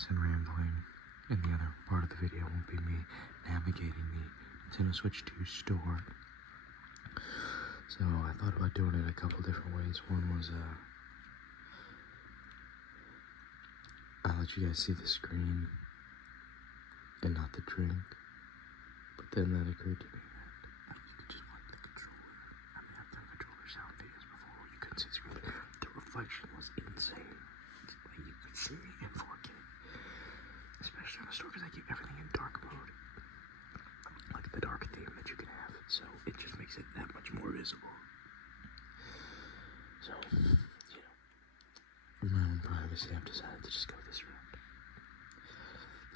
aimless and rambling, and the other part of the video won't be me navigating the Nintendo Switch 2 store. So I thought about doing it a couple different ways. One was, I'll let you guys see the screen and not the drink. But then that occurred to me that you could just wipe the controller. I mean, I've done controller sound videos before where you couldn't see the screen. The reflection was insane. Like, you could see me in 4K. Especially on the store because I keep everything in dark mode. Like the dark theme that you can have. So it just makes it that much more visible. So, you know, for my own privacy, I've decided to just go this route.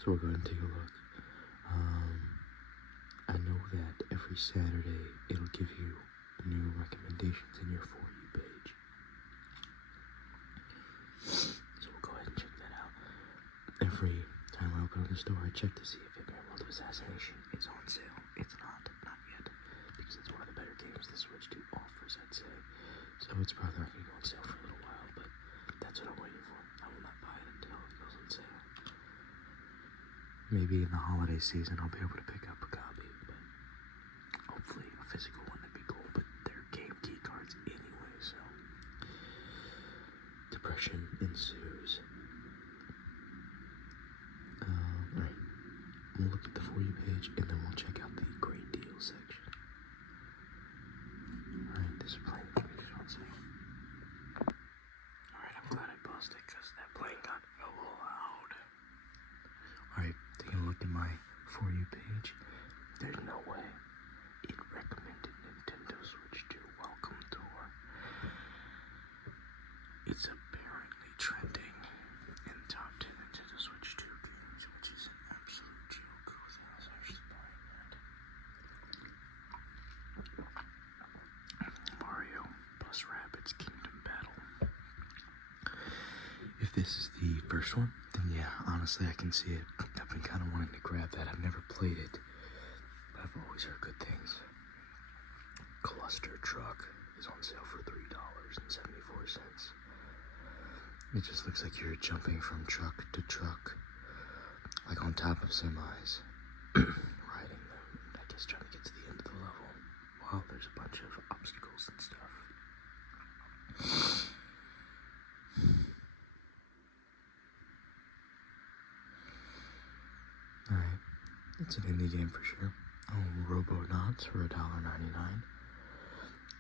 So we'll go ahead and take a look. I know that every Saturday it'll give you new recommendations in your For You page. So we'll go ahead and check that out. Every time I open up the store, I check to see if Hitman World of Assassination is on sale. It's not yet, because it's one of the better games the Switch 2 offers, I'd say. So it's probably not going to go on sale for a little while, but that's what I'm waiting for. I will not buy it until it goes on sale. Maybe in the holiday season I'll be able to pick up a copy, but hopefully a physical one would be cool, but they're game key cards anyway, so depression ensues. Alright, we'll look at the For You page and then we'll check out the great deal section. Alright, this plane, give me just one second. Alright, I'm glad I paused it because that plane got a little loud. Alright, taking a look at my For You page. There's no way it recommended Nintendo Switch 2 Welcome Tour. It's apparently trending in top 10 Nintendo Switch 2 games, which is an absolute joke. Who the hell's actually buying that? Mario plus Rabbids Kingdom Battle. If this is the first one, then yeah, honestly, I can see it. I've been kind of wanting to grab that. I've never played it, but I've always heard good things. Cluster Truck is on sale for $3.74. It just looks like you're jumping from truck to truck, like on top of semis, riding them, I guess trying to get to the end of the level. Wow, there's a bunch of obstacles and stuff. Alright, it's an indie game for sure. Oh, Robonauts for $1.99.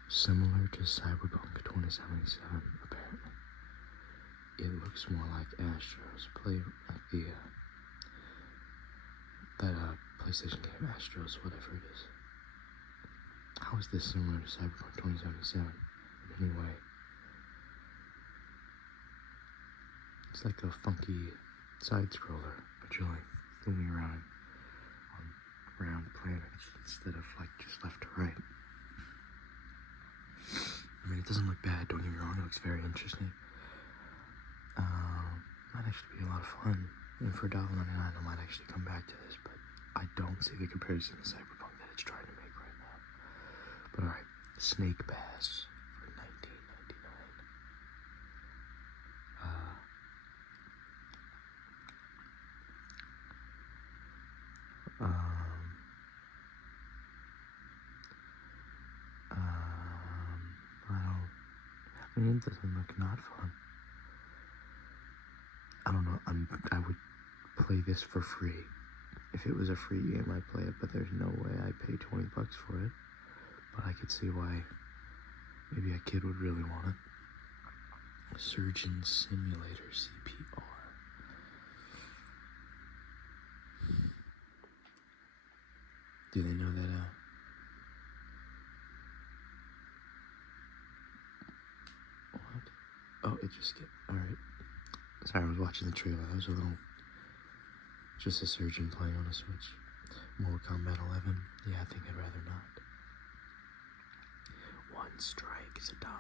Similar to Cyberpunk 2077, apparently. It looks more like Astros. Play like the, PlayStation game, Astros, whatever it is. How is this similar to Cyberpunk 2077 in any way? It's like a funky side-scroller, but you're like moving around on round planets instead of like just left to right. I mean, it doesn't look bad, don't get me wrong, it looks very interesting. Might actually be a lot of fun, and for $1.99 I might actually come back to this, but I don't see the comparison to Cyberpunk that it's trying to make right now. But alright, Snake Bass for $19.99. I mean, it doesn't look not fun. I don't know, I would play this for free. If it was a free game, I'd play it, but there's no way I'd pay $20 for it. But I could see why maybe a kid would really want it. Surgeon Simulator CPR. Do they know that, what? Oh, it just skipped. Alright. Sorry, I was watching the trailer. That was a little... Just a surgeon playing on a Switch. Mortal Kombat 11? Yeah, I think I'd rather not. One Strike is $1.99.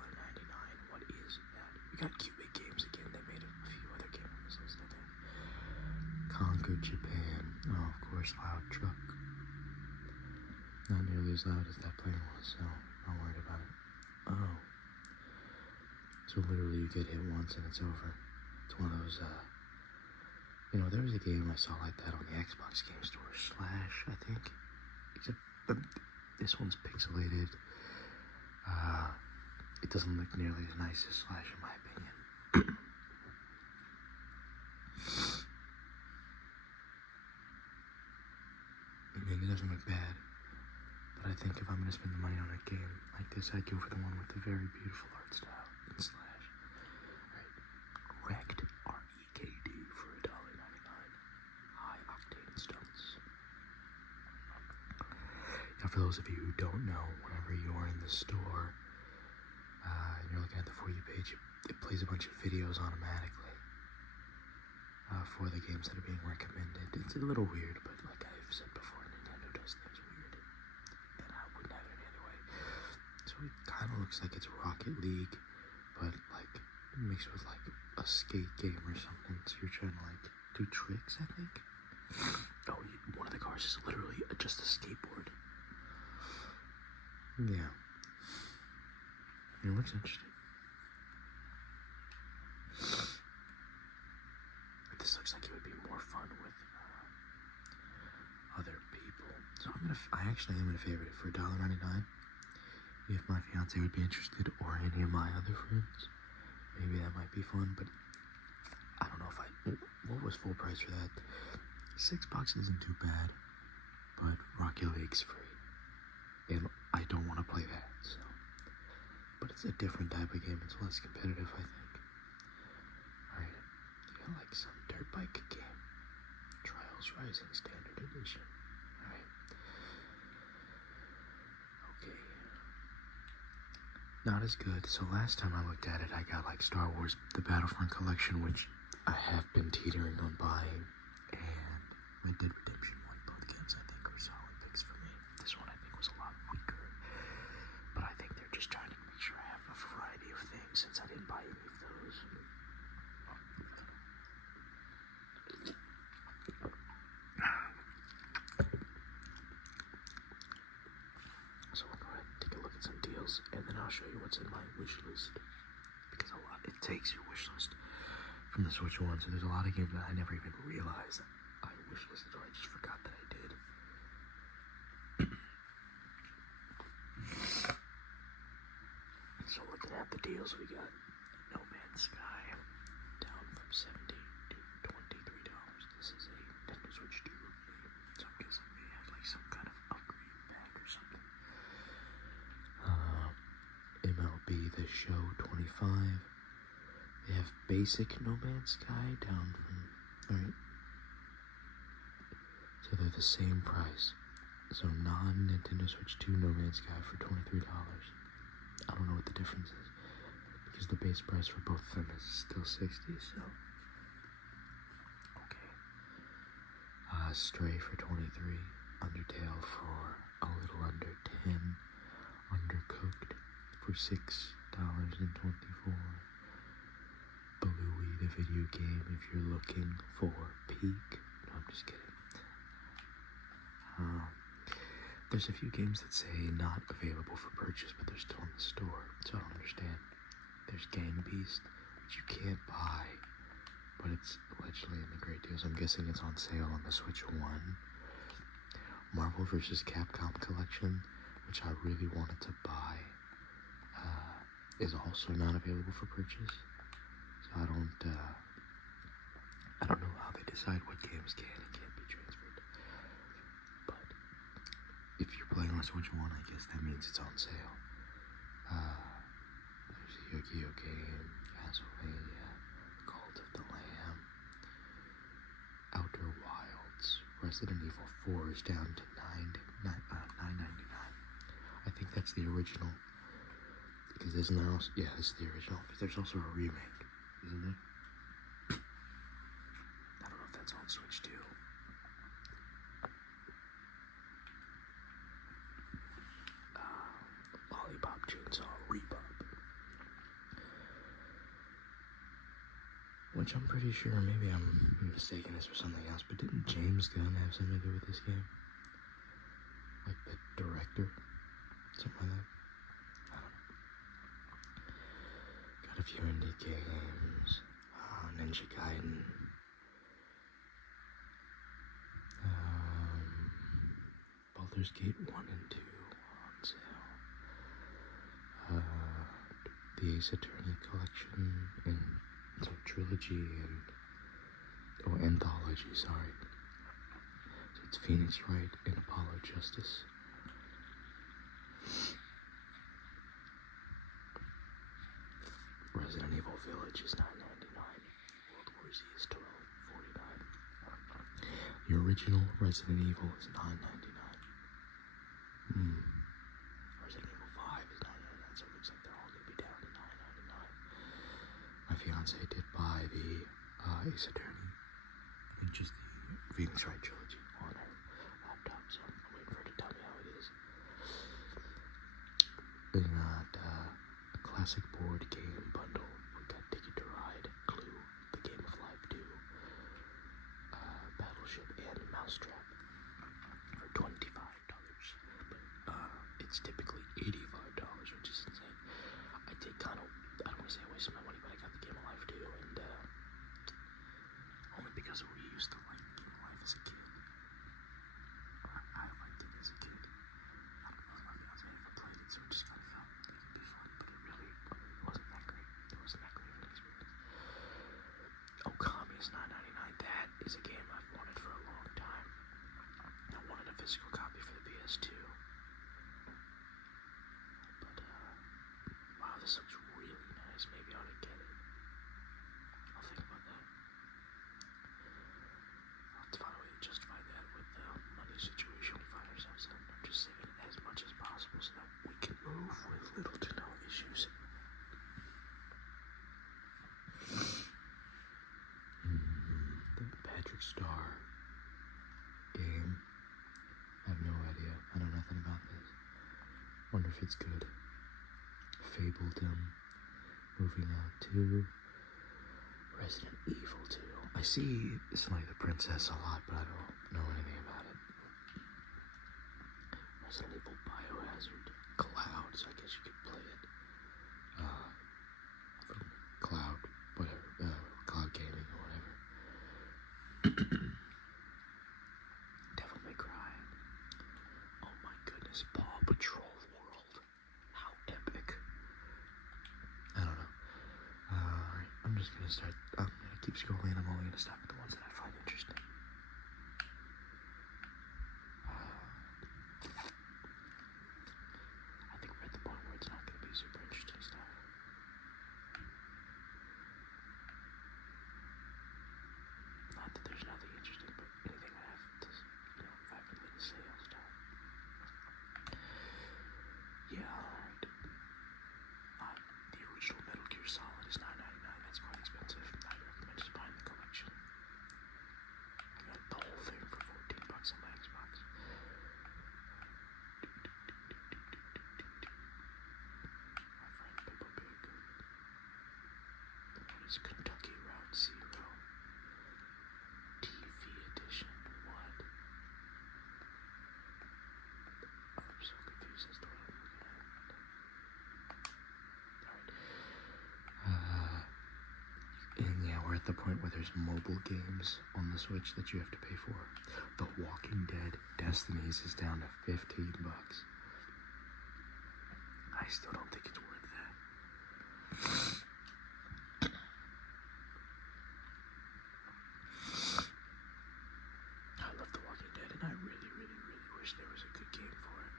What is that? We got Cubit Games again. They made a few other games on this list, I think. Conquer Japan. Oh, of course, Loud Truck. Not nearly as loud as that plane was, so I'm not worried about it. Oh. So literally you get hit once and it's over. It's one of those, You know, there was a game I saw like that on the Xbox Game Store, Slash, I think. Except this one's pixelated. It doesn't look nearly as nice as Slash, in my opinion. I mean, it doesn't look bad, but I think if I'm gonna spend the money on a game like this, I'd go for the one with the very beautiful art style in Slash. Right. Wrecked, R-E-K-D, for $1.99. High octane stunts. Now, for those of you who don't know, whenever you're in the store and you're looking at the For You page, it plays a bunch of videos automatically for the games that are being recommended. It's a little weird, but like I've said before, Nintendo does things weird, and I wouldn't have it any other way. So it kind of looks like it's Rocket League, but like mixed with like a skate game or something. So you're trying to like do tricks, I think. Oh, one of the cars is literally just a skateboard. Yeah. It looks interesting. This looks like it would be more fun with other people. So I actually am gonna favorite it for $1.99. If my fiance would be interested, or any of my other friends, maybe that might be fun. But I don't know if what was full price for that? $6 isn't too bad, but Rocket League's free, and I don't want to play that. So, but it's a different type of game. It's less competitive, I think. Alright, you got like some dirt bike game. Trials Rising Standard Edition. Alright. Okay. Not as good. So last time I looked at it, I got like Star Wars The Battlefront Collection, which I have been teetering on buying, and Red Dead Redemption 1. Both games I think were solid picks for me. This one I think was a lot weaker, but I think they're just trying to make sure I have a variety of things since I didn't buy any of those. So we'll go ahead and take a look at some deals, and then I'll show you what's in my wish list, because it takes your wish list from the Switch One. So there's a lot of games that I never even realized I wish listed, or I just forgot that I did. So looking at the deals, we got No Man's Sky down from $70 to $23. This is a Nintendo Switch 2 game, so I'm guessing they have like some kind of upgrade pack or something. MLB The Show 25. They have basic No Man's Sky down from, alright, so they're the same price. So non-Nintendo Switch 2 No Man's Sky for $23. I don't know what the difference is, because the base price for both of them is still $60, so. Okay. Stray for $23. Undertale for a little under $10. Undercooked for $6.24. Bluey, the video game, if you're looking for peak. No, I'm just kidding. There's a few games that say not available for purchase, but they're still in the store, so I don't understand. There's Gang Beast, which you can't buy, but it's allegedly in the great deals. I'm guessing it's on sale on the Switch 1. Marvel vs. Capcom Collection, which I really wanted to buy, is also not available for purchase. So I don't know how they decide what games can and can't be transferred. But if you're playing on Switch 1, I guess that means it's on sale. There's a Yu-Gi-Oh game, Castlevania, Cult of the Lamb, Outer Wilds, Resident Evil 4 is down to $9.99. I think that's the original. Because isn't there also, yeah, this is the original. But there's also a remake, isn't there? I don't know if that's on Switch 2. Lollipop Chainsaw Rebop, which I'm pretty sure, maybe I'm mistaking this for something else, but didn't James Gunn have something to do with this game? Like the director? Something like that? I don't know. Got a few indie games. Ninja Gaiden. Baldur's Gate 1 and 2 on sale. The Ace Attorney collection and trilogy and anthology, sorry. So it's Phoenix Wright and Apollo Justice. Resident Evil Village is $9.99. World War Z is $12.49. The original Resident Evil is $9.99. Resident Evil 5 is $9.99, so it looks like they're all going to be down to $9.99. My fiance did buy the Ace Attorney, which is the Phoenix Wright trilogy, on her laptop, so I'm waiting for her to tell me how it is. We got a classic board game bundle. We got Ticket to Ride, Clue, The Game of Life 2, Battleship, and Mousetrap for $25. But it's typically $85, which is insane. I did kind of, I don't want to say I wasted my money, but I got The Game of Life 2, and only because we used to like Game of Life as a kid. I liked it as a kid. I don't know if my fiance ever played it, so it just kind of felt like it'd be fun, but it really wasn't that great. It wasn't that great of an experience. Okami is $9.99. That is a game I've wanted for a long time. I wanted a physical copy for the PS2. But, wow, this looks really nice. Maybe I ought to get it. I'll think about that. I'll have to find a way to justify that with the money situation we find ourselves in. I'm just saving it as much as possible so that we can move with little to no issues. The Patrick Star game. I have no idea. I know nothing about this. Wonder if it's good. Fabledom. Moving out to Resident Evil 2. I see Slay the Princess a lot, but I don't know anything about it. Resident Evil Biohazard Cloud, so I guess you could play it from Cloud, whatever, Cloud Gaming or whatever. Devil May Cry. Oh my goodness, Paw Patrol World. How epic. I don't know. Alright, I'm just gonna start, I'm gonna keep scrolling, I'm only gonna stop at the ones that I find interesting. I think we're at the point where it's not gonna be super interesting stuff. Not that there's nothing interesting, but anything I have to, 5-minute sale stuff. Yeah, alright. The original Metal Gear Solid is $9.99. That's quite expensive. I'd recommend just buying the collection. I got the whole thing for $14 on my Xbox. My friend Peppa Pig. What is Kentucky Route Zero? TV edition. What? I'm so confused as to what I'm looking at. Alright. And yeah, we're at the point where there's mobile games on the Switch that you have to pay for. The Walking Dead Destinies is down to $15. I still don't think it's worth that. I love The Walking Dead, and I really, really, really wish there was a good game for it.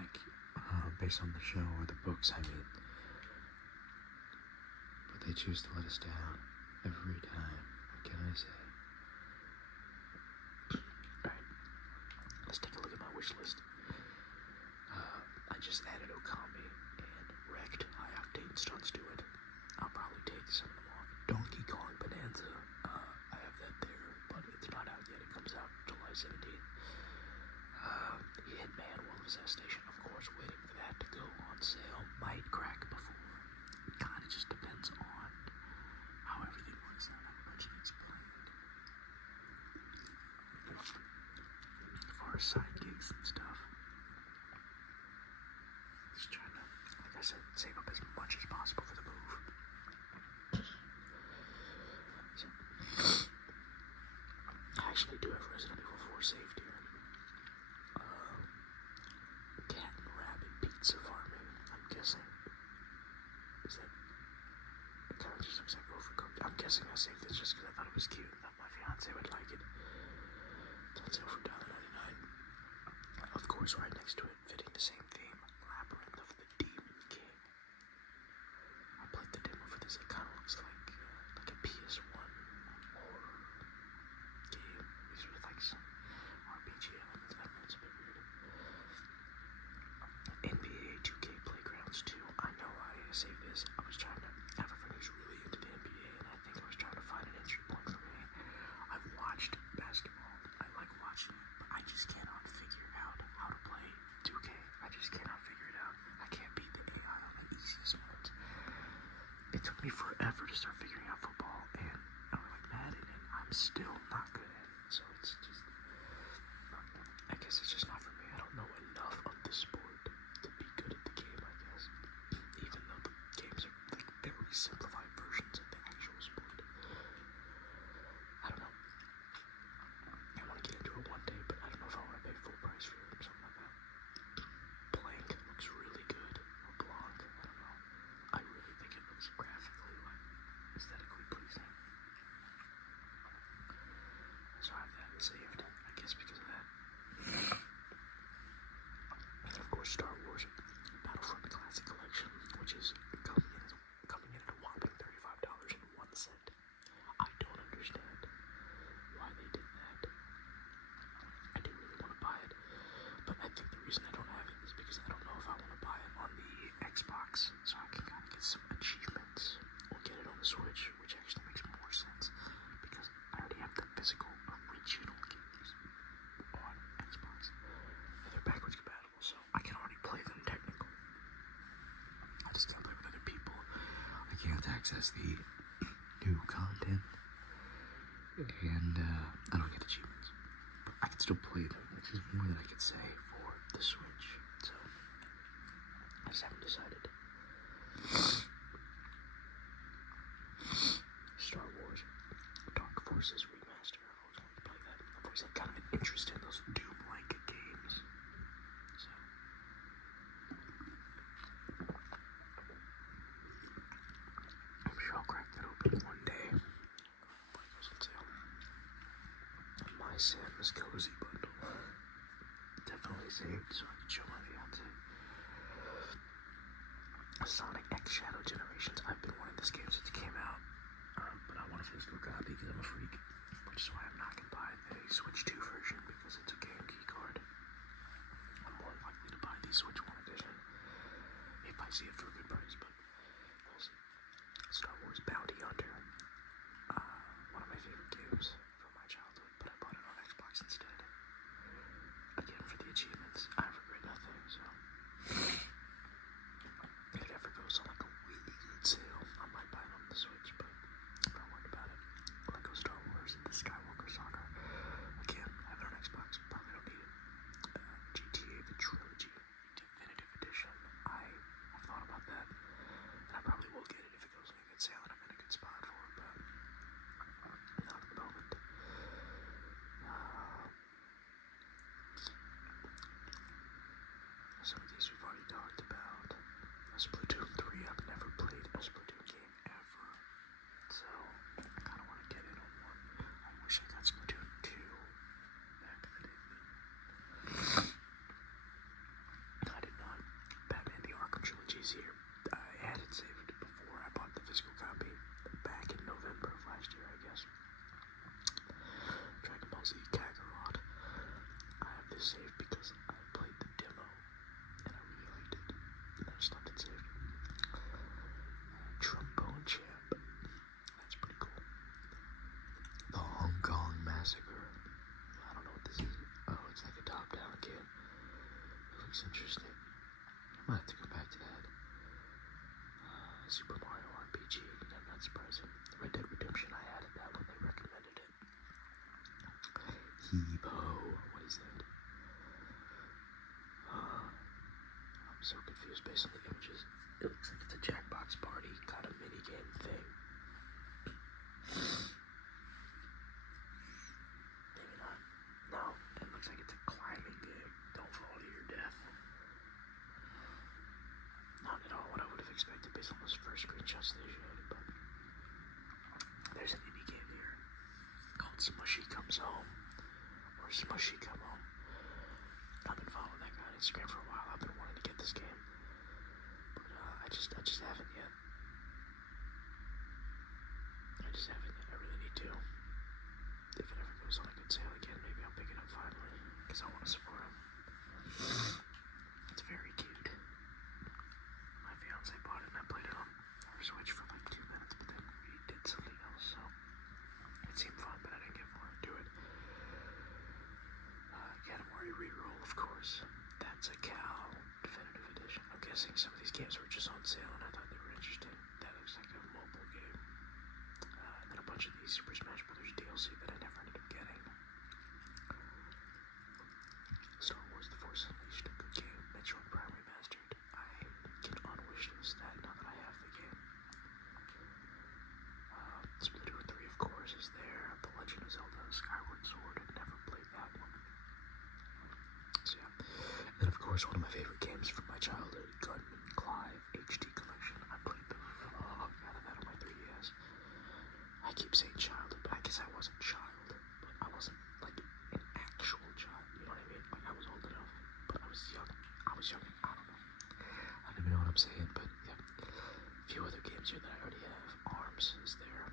Like, based on the show or the books, I mean. But they choose to let us down every time. What can I say? Alright, let's take a look at my wish list. I just added Okami and Wrecked High Octane Stunts to it. I'll probably take some of them off. Donkey Kong Bonanza, I have that there, but it's not out yet. It comes out July 17th. Hitman World of Assassination, of course, waiting for that to go on sale. Might crack before. It kind of just depends on how everything works out, how much it's planned. For our side gigs and stuff. Just trying to, like I said, save up as much as possible for the move. So, I actually do have Resident Evil 4 saved here. Cat and rabbit pizza farming, I'm guessing. Is that... It kind of just looks like overcooked. I'm guessing I saved this just because I thought it was cute and that my fiance would like it. It's on sale for $1.99. Of course, right next to it, fitting the same theme, Labyrinth of the Demon King. I played the demo for this. It kind of looks like a PS1 horror game mixed with like some RPG elements. I don't know, it's a bit weird. NBA 2K Playgrounds 2. I know I saved this. I was trying to have a friend who's really into the NBA, and I think I was trying to find an entry point for me. I've watched basketball. I like watching it, but I just cannot figure out how to play 2K. I just cannot figure it out. I can't beat the AI on the easiest ones. It took me forever to start figuring out football and like Madden, and I'm still not good at it. So it's just, I guess it's just not for me. I don't know enough of the sport to be good at the game, I guess. Even though the games are like very simplified versions of the actual sport. I don't know. I want to get into it one day, but I don't know if I want to pay full price for it or something like that. Blank looks really good. Or Blanc, I don't know. I really think it looks graphically, like, aesthetically pleasing. So I have that saved, I guess because of that. And then of course Star Wars Battlefront Classic Collection, which is coming in at a whopping $35.01. I don't understand why they did that. I do really want to buy it, but I think the reason I don't have it is because I don't know if I want to buy it on the Xbox, so I can kind of get some achievements, or get it on the Switch, which actually makes more sense, because I already have the physical original games on Xbox, and they're backwards compatible, so I can already play them technically. I just can't play with other people. I can't access the new content, and I don't get achievements. But I can still play them, which is more than I could say for the Switch. So I just haven't decided. Star Wars Dark Forces Remaster. I've always wanted to play that. I've always had kind of an interest in those Doom-like games. So I'm sure I'll crack that open one day. When it goes on sale. My Sam's Cozy Bundle. Definitely saved so I can show my fiance. Sonic X Shadow Generations. I've been wanting this game since it came out, but I want a physical copy because I'm a freak, which is why I'm not going to buy the Switch 2 version because it's a game key card. I'm more likely to buy the Switch 1 edition if I see it for a good price, but we'll see. Star Wars Bounty Hunter. One of my favorite games from my childhood, but I bought it on Xbox instead. Again, for the achievements, I regret nothing, so if it ever goes on like a really good sale, I might buy it on the Switch, but I'm not worried about it. Lego Star Wars, the Skywalker Saga. Again, I have it on Xbox, probably don't need it. GTA The Trilogy Definitive Edition. I have thought about that, and I probably will get it if it goes on a good sale and I'm in a good spot for it, but not at the moment. Some of these we've already talked about. Splatoon 3, I've never played a Splatoon game ever, so I kind of want to get in on one. I wish I got Splatoon 2 back in the day, but I did not. Batman the Arkham Trilogy is here. I had it saved before I bought the physical copy back in November of last year, I guess. Dragon Ball Z Kakarot. I have this saved because I played the demo and I really liked it, and I just left it saved. Trombone Champ. That's pretty cool. The Hong Kong Massacre. I don't know what this is. Oh, it's like a top-down game. It looks interesting. I might have to go back to that. Super Mario RPG. Not surprising. Red Dead Redemption. I added that when they recommended it. Heave-ho. What is that? I'm so confused based on the images. It looks like it's a Jackbox Party kind of minigame thing. Maybe not. No. screenshots they showed, but there's an indie game here called Smushy Comes Home, or Smushy Come Home. I've been following that guy on Instagram for a while. I've been wanting to get this game, but I just haven't yet. I really need to. If it ever goes on a good sale again, maybe I'll pick it up finally, because I want to support him. It's very cute. My fiance bought it and I played it on our Switch for like 2 minutes, but then we did something else, so it seemed fun, but I didn't get far into it. Katamari Reroll, of course. That's a Cal Definitive Edition. I'm guessing some of these games were just on sale and I thought they were interesting. That looks like a mobile game. And then a bunch of these Super Smash Bros. DLC that I never ended up getting. Star Wars The Force Unleashed, a good game. Metroid Prime Remastered. I can unwishlist that now that I have the game. Splatoon 3, of course, is there. The Legend of Zelda Skyward Sword. I've never played that one. So yeah. And then, of course, one of my favorite games from my childhood, Gunman Clive HD Collection. I played the fuck out of that on my 3DS. I keep saying childhood, but I guess I wasn't child. But I wasn't like an actual child. You know what I mean? Like I was old enough, but I was young. I don't know. I don't even know what I'm saying, but yeah. A few other games here that I already have. ARMS is there.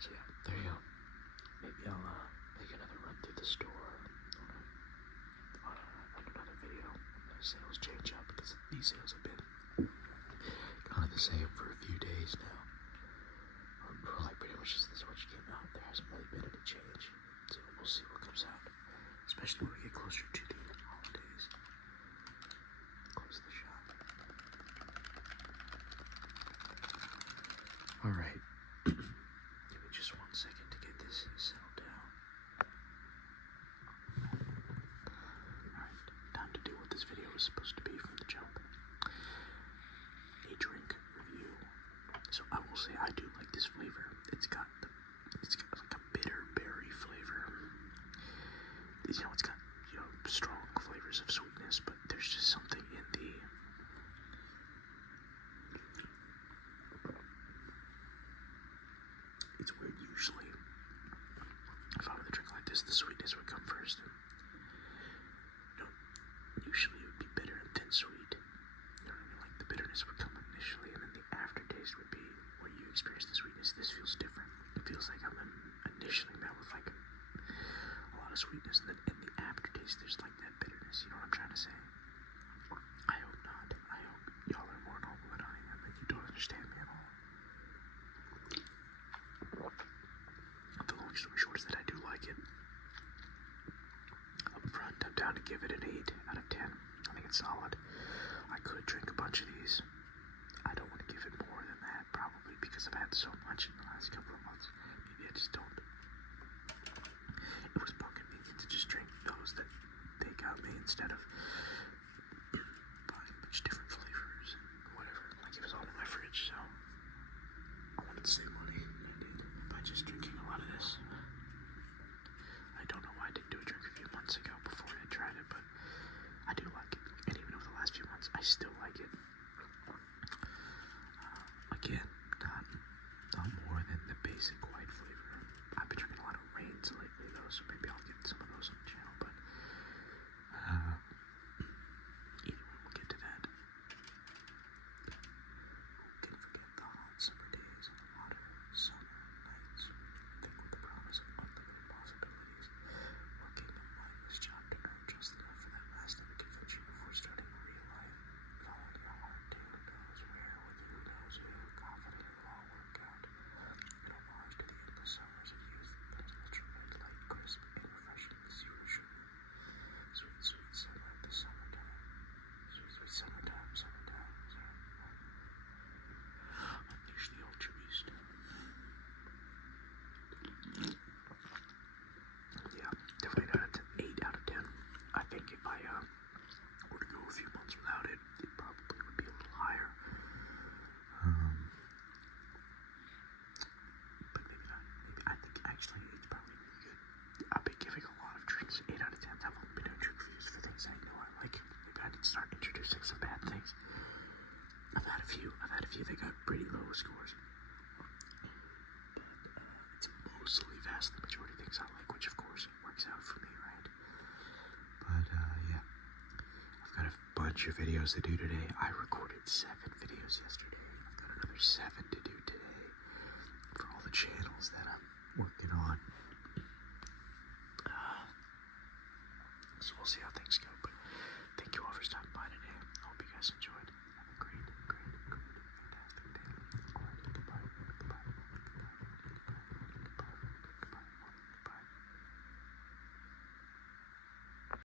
So yeah, there you go. Maybe I'll make another run through the store on another video when the sales change up, because these sales have been kind of the same for a few days now. Or like pretty much since the Switch came out, there hasn't really been any change. So we'll see what comes out, especially when we get closer to the holidays. Close the shop. Alright. Give me just 1 second to get this settled down. Alright, time to do what this video was supposed to be from the jump. A drink review. So I will say I do like this flavor. It's got like a bitter berry flavor. It's got, strong flavors of sweetness, but there's just something in the it's weird. Usually if I were to drink like this, the sweetness would come first. Usually it would be bitter and then sweet. You know what I mean? Like the bitterness would come initially, and then the aftertaste would be where you experience the sweetness. This feels different. It feels like I'm initially met with like a lot of sweetness, and then in the aftertaste there's like that bitterness. You know what I'm trying to say? I hope not. I hope y'all are more normal than I am and you don't understand me at all. The long story short is that I do like it. Up front, I'm down to give it an 8 out of 10. I think it's solid. I could drink a bunch of these. I don't want to give it more than that, probably because I've had so much in the last couple of months. Maybe I just don't. It was more convenient to just drink those that they got me instead of buying a bunch of different flavors and whatever. Like it was all in my fridge, so I wanted to save money, and I did by just drinking a lot of this. I don't know why I didn't do a drink a few months ago before I tried it, but I do like it. And even over the last few months, I still like it. Again, not more than the basic white flavor. I've been drinking a lot of Reigns lately, though, so maybe I'll get some of those on the channel, but either way, we'll get to that. Who can forget the hot summer days and hotter summer nights? Think with the promise of unlimited possibilities. Working a mindless job to earn just enough for that last epic adventure before starting real life. pretty low scores. But it's mostly vastly majority things I like, which of course works out for me, right? But yeah, I've got a bunch of videos to do today. I recorded 7 videos yesterday. I've got another 7 to do today for all the channels that I'm working on. So we'll see how things go.